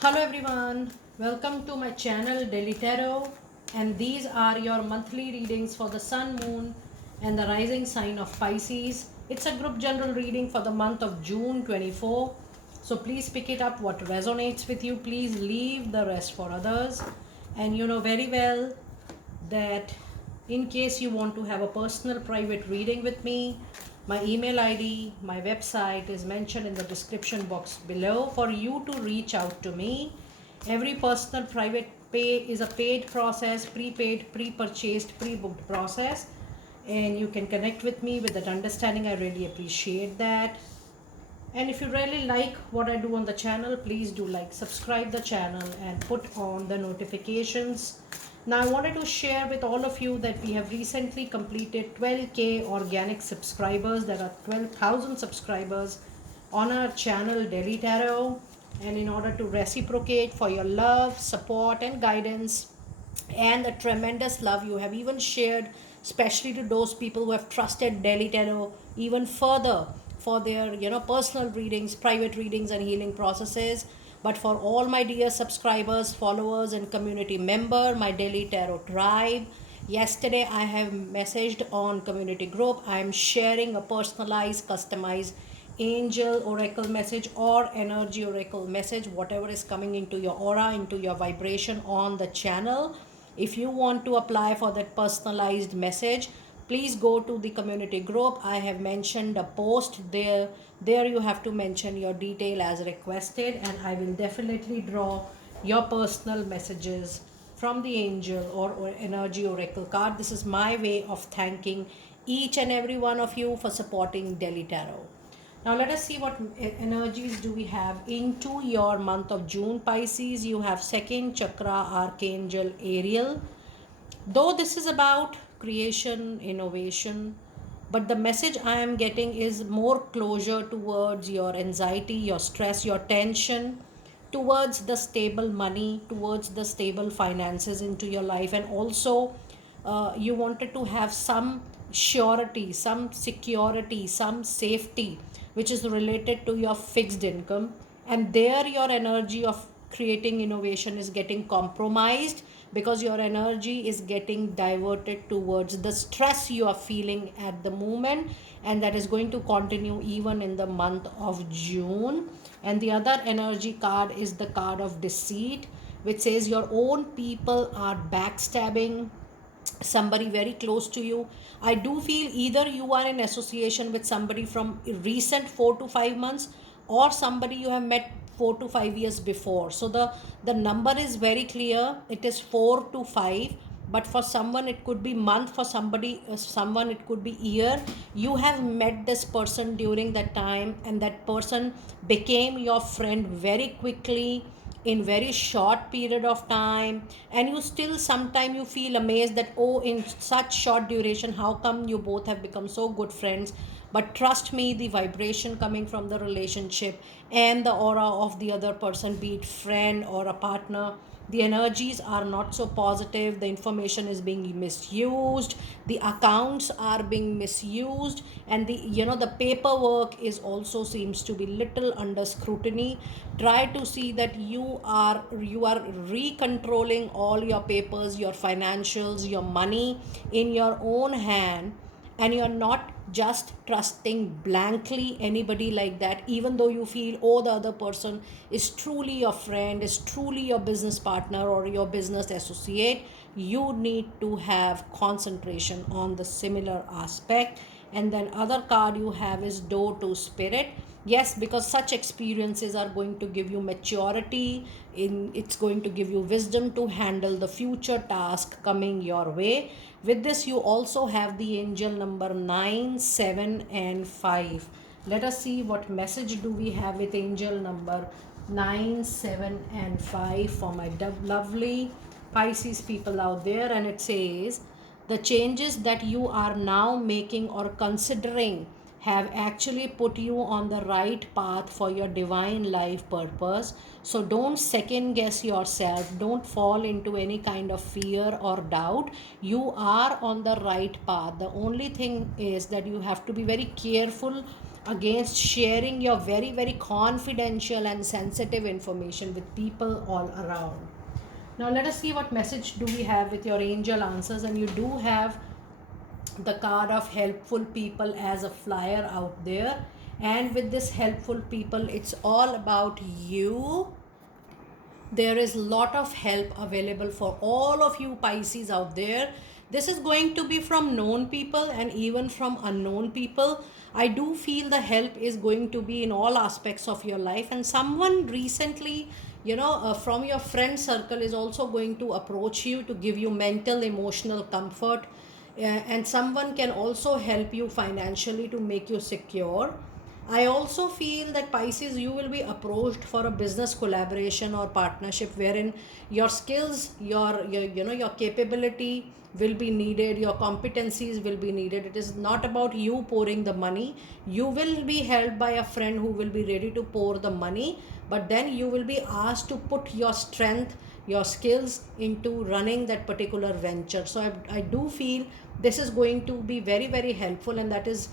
Hello everyone, welcome to my channel Daily Tarot, and these are your monthly readings for the Sun, Moon and the rising sign of Pisces. It's a group general reading for the month of June 24. So please pick it up what resonates with you. Please leave the rest for others. And you know very well that in case you want to have a personal private reading with me, my email ID, my website is mentioned in the description box below for you to reach out to me. Every personal private pay is a paid process, prepaid, pre-purchased, pre-booked process, and you can connect with me with that understanding. I really appreciate that. And if you really like what I do on the channel, please do like, subscribe the channel and put on the notifications. Now I wanted to share with all of you that we have recently completed 12k organic subscribers. There are 12,000 subscribers on our channel Daily Tarot. And in order to reciprocate for your love, support and guidance, and the tremendous love you have even shared, especially to those people who have trusted Daily Tarot even further for their personal readings, private readings and healing processes. But for all my dear subscribers, followers and community member, my Daily Tarot tribe, yesterday I have messaged on community group, I am sharing a personalized, customized angel oracle message or energy oracle message, whatever is coming into your aura, into your vibration on the channel. If you want to apply for that personalized message, please go to the community group. I have mentioned a post there you have to mention your detail as requested, and I will definitely draw your personal messages from the angel or energy oracle card. This is my way of thanking each and every one of you for supporting Daily Tarot. Now let us see what energies do we have into your month of June, Pisces. You have second chakra archangel Ariel. Though this is about creation, innovation, but the message I am getting is more closure towards your anxiety, your stress, your tension, towards the stable money, towards the stable finances into your life, and also you wanted to have some surety, some security, some safety which is related to your fixed income, and there your energy of creating innovation is getting compromised because your energy is getting diverted towards the stress you are feeling at the moment, and that is going to continue even in the month of June. And the other energy card is the card of deceit, which says your own people are backstabbing somebody very close to you. I do feel either you are in association with somebody from recent 4 to 5 months, or somebody you have met 4 to 5 years before. So the number is very clear, it is 4 to 5. But for someone it could be month, for somebody someone it could be year. You have met this person during that time, and that person became your friend very quickly in very short period of time, and you still sometime you feel amazed that, oh, in such short duration how come you both have become so good friends. But trust me, the vibration coming from the relationship and the aura of the other person, be it friend or a partner, the energies are not so positive. The information is being misused, the accounts are being misused, and the paperwork is also seems to be little under scrutiny. Try to see that you are recontrolling all your papers, your financials, your money in your own hand, and you're not just trusting blankly anybody like that, even though you feel, oh, the other person is truly your friend, is truly your business partner or your business associate. You need to have concentration on the similar aspect. And then other card you have is door to spirit. Yes, because such experiences are going to give you maturity, in it's going to give you wisdom to handle the future task coming your way. With this you also have the angel number 9, 7 and 5. Let us see what message do we have with angel number 9, 7 and 5 for my lovely Pisces people out there. And it says, the changes that you are now making or considering have actually put you on the right path for your divine life purpose. So don't second guess yourself. Don't fall into any kind of fear or doubt. You are on the right path. The only thing is that you have to be very careful against sharing your very, very confidential and sensitive information with people all around. Now, let us see what message do we have with your angel answers. And you do have the card of helpful people as a flyer out there. And with this helpful people, it's all about you. There is a lot of help available for all of you Pisces out there. This is going to be from known people and even from unknown people. I do feel the help is going to be in all aspects of your life, and someone recently, from your friend circle is also going to approach you to give you mental emotional comfort. And someone can also help you financially to make you secure. I also feel that Pisces, you will be approached for a business collaboration or partnership wherein your skills, your capability will be needed, your competencies will be needed. It is not about you pouring the money. You will be helped by a friend who will be ready to pour the money, but then you will be asked to put your strength, your skills into running that particular venture. So I do feel this is going to be very, very helpful, and that is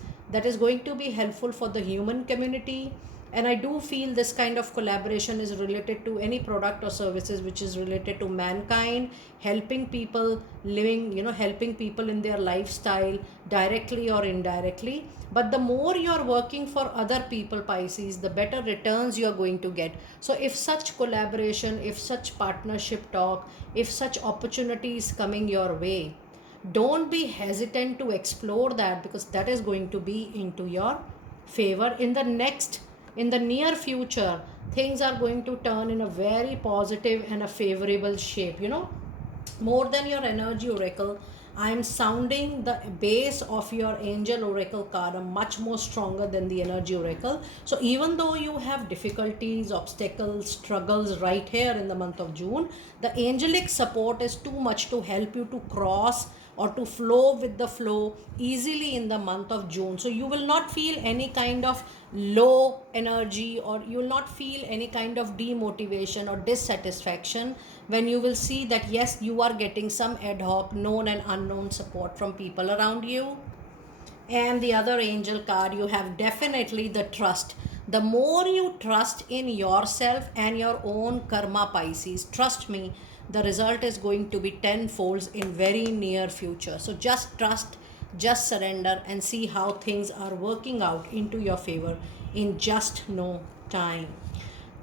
going to be helpful for the human community. And I do feel this kind of collaboration is related to any product or services which is related to mankind, helping people living, helping people in their lifestyle directly or indirectly. But the more you're working for other people, Pisces, the better returns you're going to get. So if such collaboration, if such partnership talk, if such opportunities coming your way, don't be hesitant to explore that, because that is going to be into your favor in the near future. Things are going to turn in a very positive and a favorable shape. More than your energy oracle, I am sounding the base of your angel oracle card are much more stronger than the energy oracle. So even though you have difficulties, obstacles, struggles right here in the month of June, the angelic support is too much to help you to cross or to flow with the flow easily in the month of June. So you will not feel any kind of low energy, or you will not feel any kind of demotivation or dissatisfaction when you will see that yes, you are getting some ad hoc known and unknown support from people around you. And the other angel card, you have definitely the trust. The more you trust in yourself and your own karma, Pisces, trust me, the result is going to be tenfolds in very near future. So just trust, just surrender, and see how things are working out into your favor in just no time.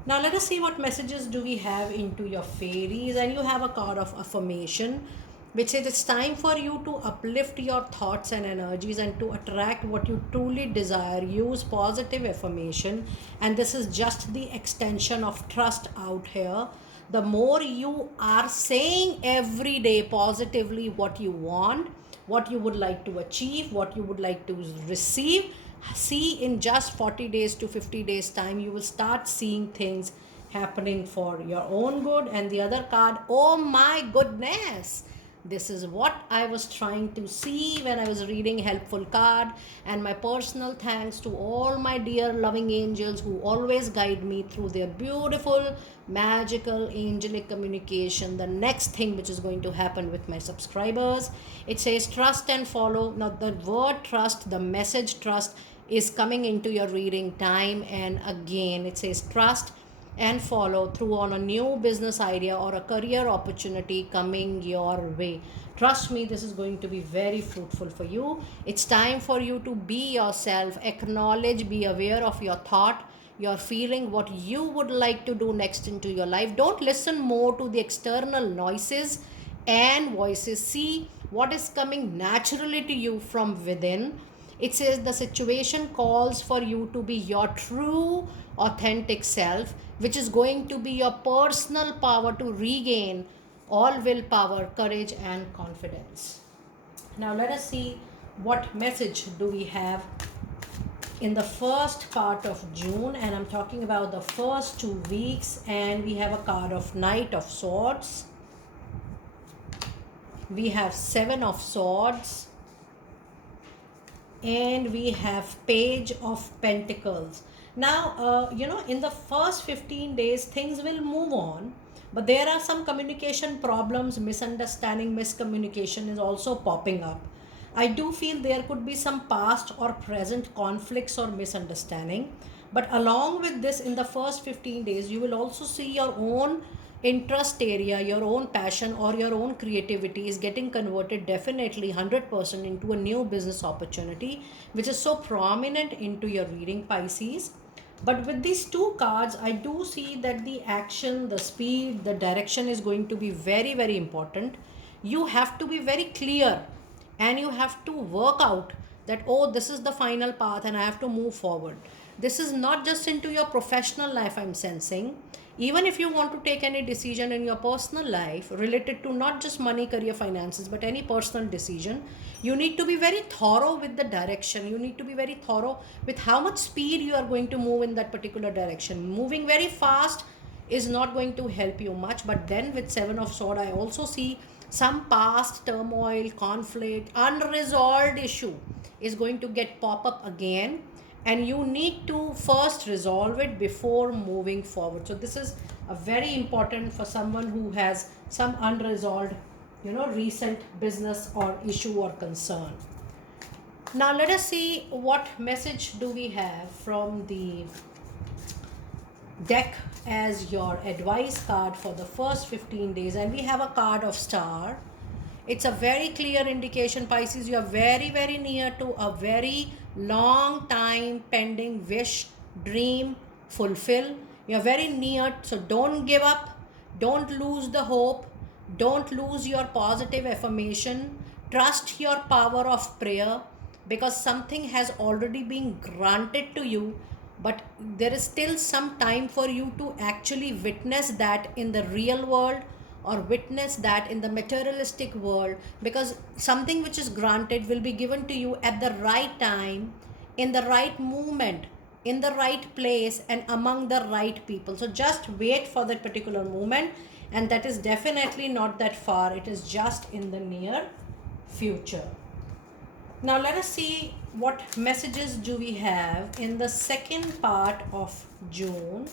Now let us see what messages do we have into your fairies. And you have a card of affirmation which says it's time for you to uplift your thoughts and energies and to attract what you truly desire. Use positive affirmation, and this is just the extension of trust out here. The more you are saying every day positively what you want, what you would like to achieve, what you would like to receive, see, in just 40 days to 50 days time, you will start seeing things happening for your own good. And the other card, oh my goodness, this is what I was trying to see when I was reading helpful card. And my personal thanks to all my dear loving angels who always guide me through their beautiful magical angelic communication. The next thing which is going to happen with my subscribers, it says trust and follow. Now the word trust, the message trust is coming into your reading time and again. It says trust and follow through on a new business idea or a career opportunity coming your way. Trust me, this is going to be very fruitful for you. It's time for you to be yourself, acknowledge, be aware of your thought, your feeling, what you would like to do next into your life. Don't listen more to the external noises and voices. See what is coming naturally to you from within. It says the situation calls for you to be your true, authentic self, which is going to be your personal power to regain all willpower, courage, and confidence. Now, let us see what message do we have in the first part of June, and I'm talking about the first 2 weeks. And we have a card of Knight of Swords, we have Seven of Swords, and we have Page of Pentacles. Now, in the first 15 days, things will move on, but there are some communication problems, misunderstanding, miscommunication is also popping up. I do feel there could be some past or present conflicts or misunderstanding. But along with this, in the first 15 days, you will also see your own interest area, your own passion, or your own creativity is getting converted definitely 100% into a new business opportunity, which is so prominent into your reading, Pisces. But with these two cards, I do see that the action, the speed, the direction is going to be very, very important. You have to be very clear and you have to work out that, oh, this is the final path and I have to move forward. This is not just into your professional life, I'm sensing. Even if you want to take any decision in your personal life related to not just money, career, finances, but any personal decision, you need to be very thorough with the direction. You need to be very thorough with how much speed you are going to move in that particular direction. Moving very fast is not going to help you much. But then with Seven of Swords, I also see some past turmoil, conflict, unresolved issue is going to get pop up again, and you need to first resolve it before moving forward. So this is a very important for someone who has some unresolved, recent business or issue or concern. Now let us see what message do we have from the deck as your advice card for the first 15 days. And we have a card of Star. It's a very clear indication, Pisces, you are very, very near to a very long time pending wish, dream, fulfill. You're very near, so don't give up. Don't lose the hope. Don't lose your positive affirmation. Trust your power of prayer, because something has already been granted to you, but there is still some time for you to actually witness that in the real world or witness that in the materialistic world, because something which is granted will be given to you at the right time, in the right moment, in the right place, and among the right people. So just wait for that particular moment, and that is definitely not that far. It is just in the near future. Now let us see what messages do we have in the second part of June.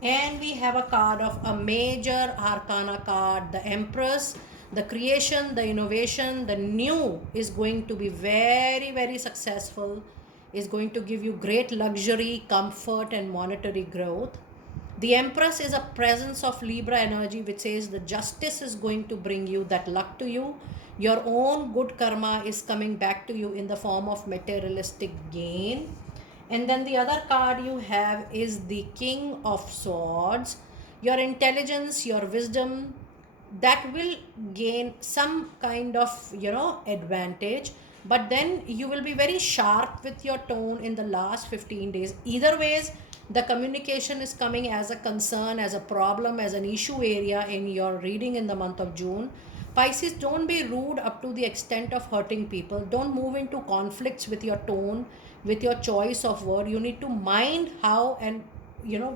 And we have a card of a major arcana card, the Empress. The creation, the innovation, the new is going to be very, very successful, is going to give you great luxury, comfort, and monetary growth. The Empress is a presence of Libra energy, which says the justice is going to bring you that luck to you. Your own good karma is coming back to you in the form of materialistic gain. And then the other card you have is the King of Swords. Your intelligence, your wisdom, that will gain some kind of, advantage. But then you will be very sharp with your tone in the last 15 days. Either ways, the communication is coming as a concern, as a problem, as an issue area in your reading in the month of June. Pisces, don't be rude up to the extent of hurting people. Don't move into conflicts with your tone, with your choice of word. You need to mind how and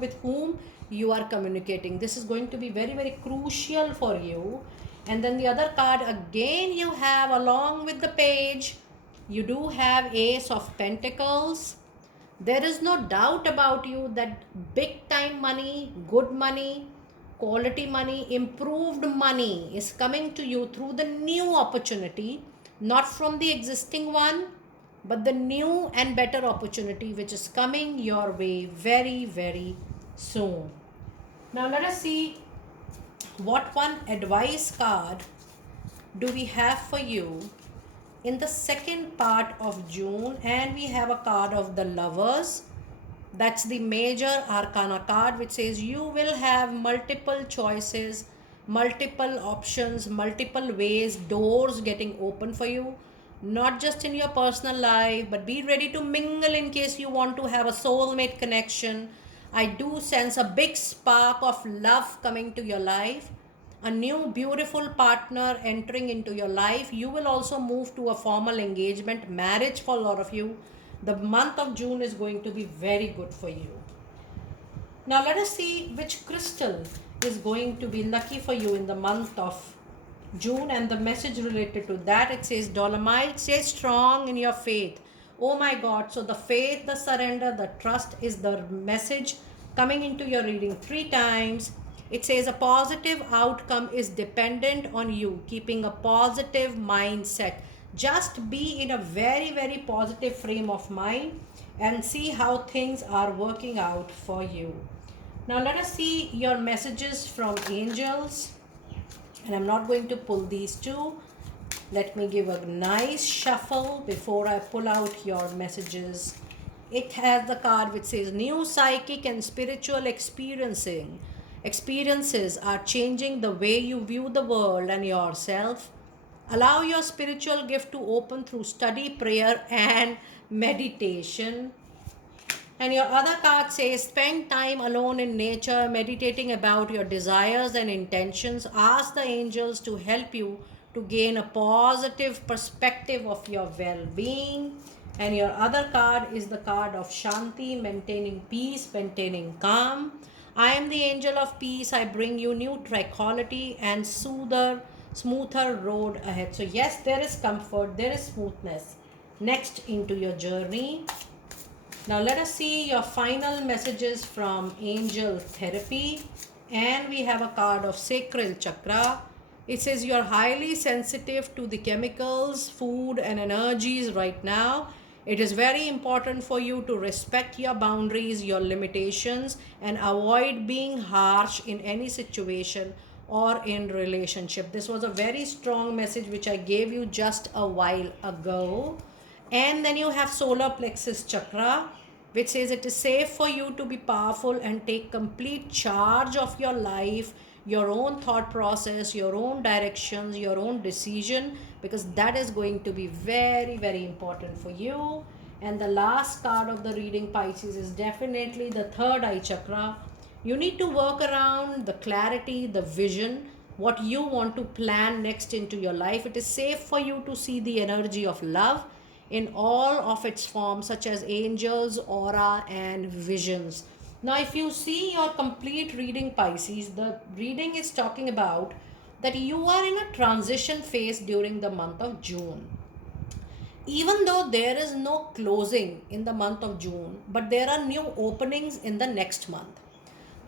with whom you are communicating. This is going to be very, very crucial for you. And then the other card again you have along with the page, you do have Ace of Pentacles. There is no doubt about you that big time money, good money, quality money, improved money is coming to you through the new opportunity, not from the existing one, but the new and better opportunity which is coming your way very, very soon. Now let us see what one advice card do we have for you in the second part of June. And we have a card of the Lovers. That's the major arcana card, which says you will have multiple choices, multiple options, multiple ways, doors getting open for you, not just in your personal life, but be ready to mingle in case you want to have a soulmate connection. I do sense a big spark of love coming to your life, a new beautiful partner entering into your life. You will also move to a formal engagement, marriage for a lot of you. The month of June is going to be very good for you. Now let us see which crystal is going to be lucky for you in the month of June, and the message related to that. It says Dolomite, stay strong in your faith. Oh my God. So the faith, the surrender, the trust is the message coming into your reading 3 times. It says a positive outcome is dependent on you keeping a positive mindset. Just be in a very, very positive frame of mind and see how things are working out for you. Now, let us see your messages from angels. And I'm not going to pull these two. Let me give a nice shuffle before I pull out your messages. It has the card which says new psychic and spiritual experiences are changing the way you view the world and yourself. Allow your spiritual gift to open through study, prayer, and meditation. And your other card says spend time alone in nature, meditating about your desires and intentions. Ask the angels to help you to gain a positive perspective of your well being. And your other card is the card of Shanti, maintaining peace, maintaining calm. I am the angel of peace. I bring you new tranquility and smoother road ahead. So, yes, there is comfort, there is smoothness next into your journey. Now let us see your final messages from Angel Therapy. And we have a card of Sacral Chakra. It says you are highly sensitive to the chemicals, food and energies right now. It is very important for you to respect your boundaries, your limitations, and avoid being harsh in any situation or in relationship. This was a very strong message which I gave you just a while ago. And then you have solar plexus chakra, which says it is safe for you to be powerful and take complete charge of your life, your own thought process, your own directions, your own decision, because that is going to be very, very important for you. And the last card of the reading, Pisces, is definitely the third eye chakra. You need to work around the clarity, the vision, what you want to plan next into your life. It is safe for you to see the energy of love in all of its forms, such as angels, aura, and visions. Now, if you see your complete reading, Pisces, the reading is talking about that you are in a transition phase during the month of June. Even though there is no closing in the month of June, but there are new openings in the next month.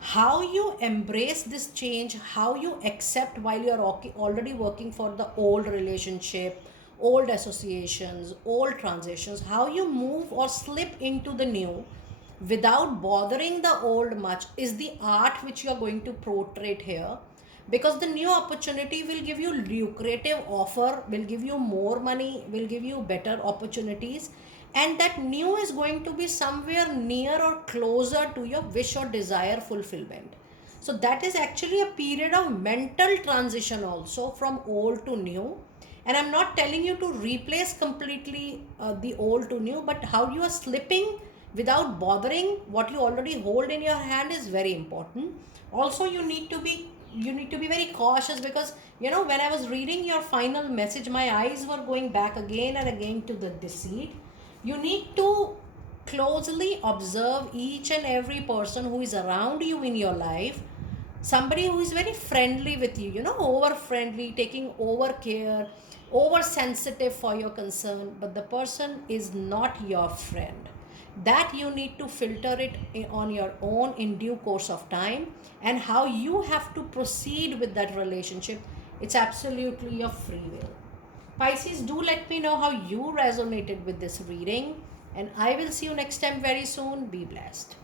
How you embrace this change, how you accept while you're already working for the old relationship, old associations, old transitions, how you move or slip into the new without bothering the old much is the art which you are going to portray here. Because the new opportunity will give you lucrative offer, will give you more money, will give you better opportunities, and that new is going to be somewhere near or closer to your wish or desire fulfillment. So that is actually a period of mental transition also, from old to new. And I'm not telling you to replace completely the old to new, but how you are slipping without bothering what you already hold in your hand is very important. Also, you need to be very cautious, because when I was reading your final message, my eyes were going back again and again to the deceit. You need to closely observe each and every person who is around you in your life. Somebody who is very friendly with you, over friendly, taking over care, over sensitive for your concern, but the person is not your friend. That you need to filter it on your own in due course of time, and how you have to proceed with that relationship, it's absolutely your free will. Pisces, do let me know how you resonated with this reading, and I will see you next time very soon. Be blessed.